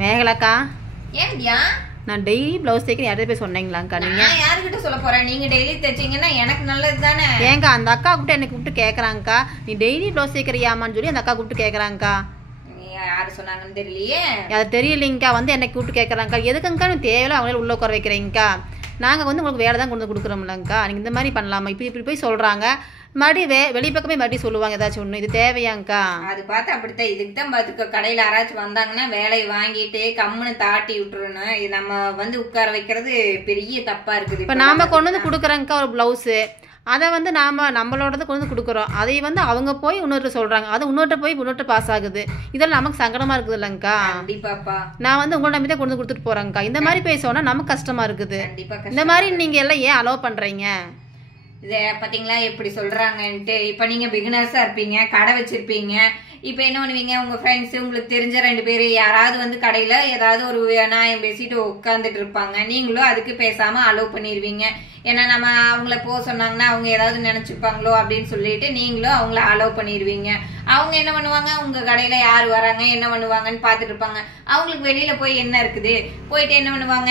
மேகலக்கா ஏன்டியா நான் daily blouse தைக்கிறேன் யார்கிட்ட போய் சொன்னீங்களாக்கா நீங்க? நான் யார்கிட்ட சொல்ல போறேன்? நீங்க டெய்லி தைச்சீங்கன்னா எனக்கு நல்லது தானே. ஏங்க அந்த அக்கா கூப்பிட்டு என்ன கூப்பிட்டு கேட்குறாங்கக்கா, நீ டெய்லி ப்ளவுஸ் தைக்கிறியாமான்னு சொல்லி அந்த அக்கா கூப்பிட்டு கேட்குறாங்கக்கா. யாரு சொன்னாங்கன்னு தெரியலையே. அது தெரியலைங்கக்கா, வந்து என்னை கூப்பிட்டு கேட்குறாங்கக்கா. எதுக்குங்கக்கா நீ தேவையில்ல அவங்கள உள்ள உட்கார வைக்கிறீங்கக்கா? நாங்கள் வந்து உங்களுக்கு வேலை தான் கொண்டு வந்து கொடுக்குறோம்லங்கக்கா, நீங்கள் இந்த மாதிரி பண்ணலாமா? இப்படி போய் சொல்கிறாங்க. மறுபடியும் வெளி பக்கமே மறுபடியும் சொல்லுவாங்க ஏதாச்சும் ஒன்று. இது தேவையாங்கக்கா? அது பார்த்து அப்படித்தான். இதுக்கு தான் பார்த்துக்க, கடையில் யாராச்சும் வந்தாங்கன்னா வேலையை வாங்கிட்டு கம்முன்னு தாட்டி விட்டுருணும். இது நம்ம வந்து உட்கார வைக்கிறது பெரிய தப்பா இருக்குது. இப்போ நாம் கொண்டு வந்து கொடுக்குறோங்கக்கா ஒரு ப்ளவுஸு, அதை வந்து நம்மளோடது கொண்டு வந்து கொடுக்குறோம். அதை வந்து அவங்க போய் இன்னொரு சொல்கிறாங்க, அது இன்னொருட்ட போய் இன்னொருட்ட பாஸ் ஆகுது. இதெல்லாம் நமக்கு சங்கடமாக இருக்குது இல்லைங்கக்கா? கண்டிப்பாப்பா. நான் வந்து உங்களோட நம்பி தான் கொண்டு கொடுத்துட்டு போகிறேங்க்கா. இந்த மாதிரி பேசோன்னா நமக்கு கஷ்டமாக இருக்குது. இந்த மாதிரி நீங்கள் எல்லாம் ஏன் அலோவ் பண்ணுறீங்க? இதை பார்த்தீங்களா எப்படி சொல்கிறாங்கன்ட்டு. இப்போ நீங்கள் பிகினர்ஸாக இருப்பீங்க, கடை வச்சுருப்பீங்க. இப்போ என்ன பண்ணுவீங்க, உங்கள் ஃப்ரெண்ட்ஸு உங்களுக்கு தெரிஞ்ச 2 பேர் யாராவது வந்து கடையில் ஏதாவது ஒரு நியாயம் பேசிட்டு உட்காந்துட்டு இருப்பாங்க. நீங்களும் அதுக்கு பேசாமல் அலோவ் பண்ணிடுவீங்க. ஏன்னா நம்ம அவங்கள போக சொன்னாங்கன்னா அவங்க ஏதாவது நினச்சிப்பாங்களோ அப்படின்னு சொல்லிட்டு நீங்களும் அவங்கள அலோவ் பண்ணிடுவீங்க. அவங்க என்ன பண்ணுவாங்க, உங்கள் கடையில் யார் வராங்க என்ன பண்ணுவாங்கன்னு பார்த்துட்டு இருப்பாங்க. அவங்களுக்கு வெளியில் போய் என்ன இருக்குது, போயிட்டு என்ன பண்ணுவாங்க,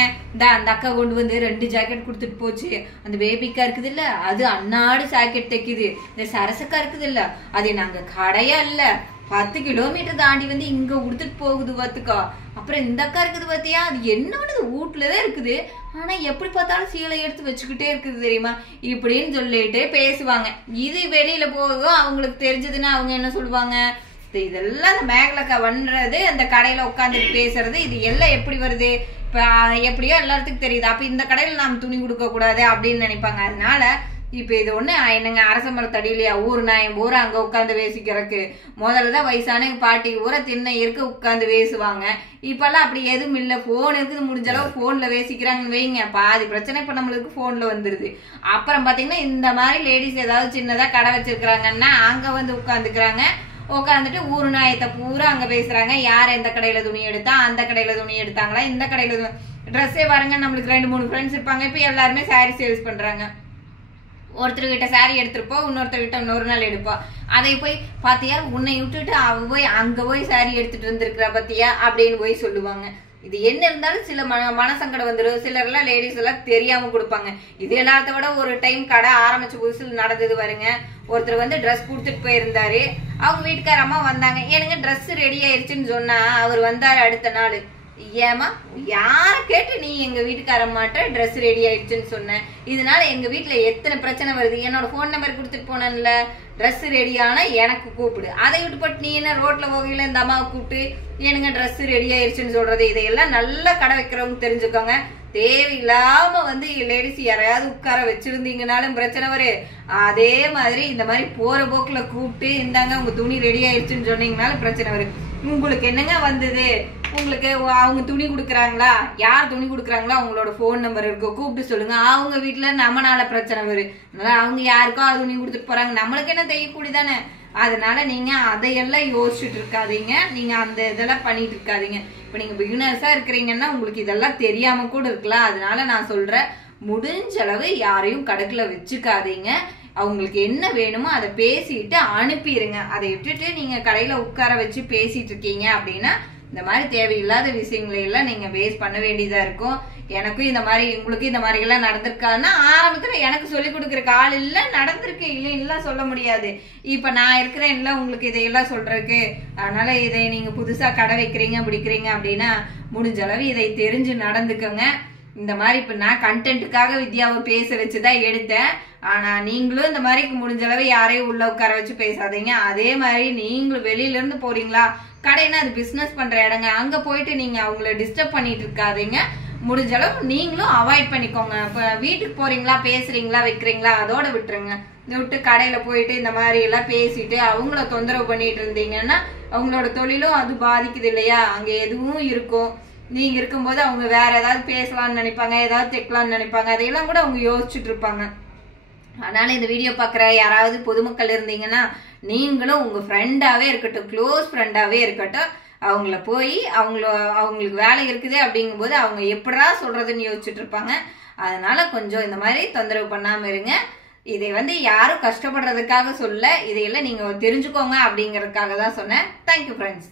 அந்த அக்கா கொண்டு வந்து 2 ஜாக்கெட் கொடுத்துட்டு போச்சு. அந்த பேபிக்கா இருக்குது இல்லை, அது அன்னாடு ஜாக்கெட் தைக்குது. இந்த சரசக்கா இருக்குது இல்லை, அது நாங்கள் கடையா இல்லை 10 கிலோமீட்டர் தாண்டி வந்து இங்க கொடுத்துட்டு போகுது பார்த்துக்கா. அப்புறம் இந்த அக்கா இருக்குது பார்த்தியா, அது என்னோட வீட்டுலதான் இருக்குது, ஆனா எப்படி பார்த்தாலும் சீலை எடுத்து வச்சுக்கிட்டே இருக்குது தெரியுமா, இப்படின்னு சொல்லிட்டு பேசுவாங்க. இது வெளியில போகும் அவங்களுக்கு தெரிஞ்சதுன்னா அவங்க என்ன சொல்லுவாங்க, இதெல்லாம் அந்த மேகலக்கா பண்றது, அந்த கடையில உட்காந்துட்டு பேசுறது, இது எல்லாம் எப்படி வருது, இப்ப எப்படியோ எல்லாத்துக்கும் தெரியுது. அப்ப இந்த கடையில நாம் துணி கொடுக்க கூடாது அப்படின்னு நினைப்பாங்க. அதனால இப்ப இது ஒண்ணு என்னங்க, அரச மரத்தடியிலையா ஊர் நாயம் பூரா அங்க உட்காந்து பேசிக்கிறதுக்கு. முதல்லதான் வயசான பாட்டி ஊரா திண்ணை இருக்க உட்காந்து பேசுவாங்க. இப்பெல்லாம் அப்படி எதுவும் இல்லை. போன் இருக்குது, முடிஞ்ச அளவு போன்ல பேசிக்கிறாங்கன்னு வைங்க, பாதி பிரச்சனை இப்ப நம்மளுக்கு போன்ல வந்துருது. அப்புறம் பாத்தீங்கன்னா இந்த மாதிரி லேடிஸ் ஏதாவது சின்னதா கடை வச்சிருக்கிறாங்கன்னா அங்க வந்து உட்காந்துக்கிறாங்க. உட்காந்துட்டு ஊர் நாயத்தை பூரா அங்க பேசுறாங்க. யார் எந்த கடையில துணி எடுத்தா, அந்த கடையில துணி எடுத்தாங்களா, இந்த கடையில ட்ரெஸ்ஸே பாருங்க. நம்மளுக்கு 2-3 ஃப்ரெண்ட்ஸ் இருப்பாங்க. இப்ப எல்லாருமே சாரி சேல்ஸ் பண்றாங்க. ஒருத்தர்கிட்ட சாரி எடுத்திருப்போம், இன்னொருத்தர்கிட்ட இன்னொரு நாள் எடுப்போம். அதை போய் பாத்தியா உன்னை விட்டுட்டு அவ போய் அங்க போய் சாரி எடுத்துட்டு வந்திருக்கிறா பாத்தியா அப்படின்னு போய் சொல்லுவாங்க. இது என்ன இருந்தாலும் சில மனசங்கடம் வந்துடும். சிலர் எல்லாம் லேடிஸ் எல்லாம் தெரியாம கொடுப்பாங்க. இது எல்லாத்த விட ஒரு டைம் கடை ஆரம்பிச்ச புதுசில் நடந்தது பாருங்க. ஒருத்தர் வந்து ட்ரெஸ் கொடுத்துட்டு போயிருந்தாரு. அவங்க வீட்டுக்கார அம்மா வந்தாங்க. எனக்கு ட்ரெஸ் ரெடி ஆயிடுச்சுன்னு சொன்னா அவர் வந்தாரு அடுத்த நாள். ஏமா யார கேட்டு நீ எங்க வீட்டுக்காரம்மாட்ட ட்ரெஸ் ரெடி ஆயிடுச்சுன்னு சொன்ன, இதனால எங்க வீட்டுல எத்தனை பிரச்சனை வருது. என்னோட போன் நம்பர் கொடுத்துட்டு போனேன்ல, ட்ரெஸ் ரெடியான எனக்கு கூப்பிடு. அதை விட்டு போட்டு நீ என்ன ரோட்ல போகையில இந்த அம்மாவை கூப்பிட்டு எனக்கு ட்ரெஸ் ரெடி ஆயிடுச்சுன்னு சொல்றது. இதையெல்லாம் நல்லா கடை வைக்கிறவங்க தெரிஞ்சுக்கோங்க. தேவையில்லாம வந்து லேடிஸ் யாரையாவது உட்கார வச்சிருந்தீங்கனாலும் பிரச்சனை வரும். அதே மாதிரி இந்த மாதிரி போற போக்குல கூப்பிட்டு இந்தாங்க உங்க துணி ரெடி ஆயிடுச்சுன்னு சொன்னீங்கனாலும் பிரச்சனை வரும். உங்களுக்கு என்னங்க வந்தது, உங்களுக்கு அவங்க துணி கொடுக்குறாங்களா, யார் துணி கொடுக்குறாங்களோ அவங்களோட போன் நம்பர் இருக்கு, கூப்பிட்டு சொல்லுங்க. அவங்க வீட்டுல நம்மனால பிரச்சனை வரும். அவங்க யாருக்கோ அது துணி கொடுத்துட்டு போறாங்க, நம்மளுக்கு என்ன தையக்கூடி தானே. அதனால நீங்க அதையெல்லாம் யோசிச்சுட்டு இருக்காதீங்க, நீங்க அந்த இதெல்லாம் பண்ணிட்டு இருக்காதீங்க. இப்ப நீங்க பிகினர்ஸா இருக்கிறீங்கன்னா உங்களுக்கு இதெல்லாம் தெரியாம கூட இருக்கலாம். அதனால நான் சொல்றேன், முடிஞ்ச அளவு யாரையும் கடுக்குல வச்சுக்காதீங்க. அவங்களுக்கு என்ன வேணுமோ அதை பேசிட்டு அனுப்பிடுங்க. அதை விட்டுட்டு நீங்க கடையில உட்கார வச்சு பேசிட்டு இருக்கீங்க அப்படின்னா இந்த மாதிரி தேவையில்லாத விஷயங்களை எல்லாம் நீங்க வேஸ்ட் பண்ண வேண்டியதா இருக்கும். எனக்கும் இந்த மாதிரி உங்களுக்கு இந்த மாதிரி எல்லாம் நடந்திருக்காதுன்னா ஆரம்பத்துல எனக்கு சொல்லி கொடுக்குற ஆள் இல்ல, நடந்திருக்கு இல்லைன்னா சொல்ல முடியாது. இப்ப நான் இருக்கிறேன் இல்ல உங்களுக்கு இதையெல்லாம் சொல்றதுக்கு. அதனால இதை நீங்க புதுசா கடை வைக்கிறீங்க பிடிக்கிறீங்க அப்படின்னா முடிஞ்ச அளவு இதை தெரிஞ்சு நடந்துக்கோங்க. இந்த மாதிரி இப்ப நான் கண்டென்ட்டுக்காக வித்யாவை பேச வச்சுதான் எடுத்தேன். ஆனா நீங்களும் இந்த மாதிரி முடிஞ்ச அளவு யாரையும் உள்ள உட்கார வச்சு பேசாதீங்க. அதே மாதிரி நீங்களும் வெளியில இருந்து போறீங்களா, கடைன்னா அது பிசினஸ் பண்ற இடங்க, அங்க போயிட்டு நீங்க அவங்கள டிஸ்டர்ப் பண்ணிட்டு இருக்காதீங்க. முடிஞ்ச அளவு நீங்களும் அவாய்ட் பண்ணிக்கோங்க. இப்ப வீட்டுக்கு போறீங்களா, பேசுறீங்களா, வைக்கிறீங்களா, அதோட விட்டுருங்க. விட்டு கடையில போயிட்டு இந்த மாதிரி எல்லாம் பேசிட்டு அவங்கள தொந்தரவு பண்ணிட்டு இருந்தீங்கன்னா அவங்களோட தொழிலும் அது பாதிக்குது இல்லையா. அங்க எதுவும் இருக்கும், நீங்க இருக்கும்போது அவங்க வேற ஏதாவது பேசலாம்னு நினைப்பாங்க, ஏதாவது தைக்கலாம்னு நினைப்பாங்க, அதையெல்லாம் கூட அவங்க யோசிச்சுட்டு இருப்பாங்க. அதனால இந்த வீடியோ பாக்குற யாராவது பொதுமக்கள் இருந்தீங்கன்னா நீங்களும் உங்க ஃப்ரெண்டாவே இருக்கட்டும், க்ளோஸ் ஃப்ரெண்டாவே இருக்கட்டும், அவங்கள போய் அவங்களுக்கு வேலை இருக்குது அப்படிங்கும் போது அவங்க எப்படா சொல்றதுன்னு யோசிச்சுட்டு இருப்பாங்க. அதனால கொஞ்சம் இந்த மாதிரி தொந்தரவு பண்ணாம இருங்க. இதை வந்து யாரும் கஷ்டப்படுறதுக்காக சொல்ல, இதையெல்லாம் நீங்க தெரிஞ்சுக்கோங்க அப்படிங்கறதுக்காக தான் சொன்னேன். Thank you friends.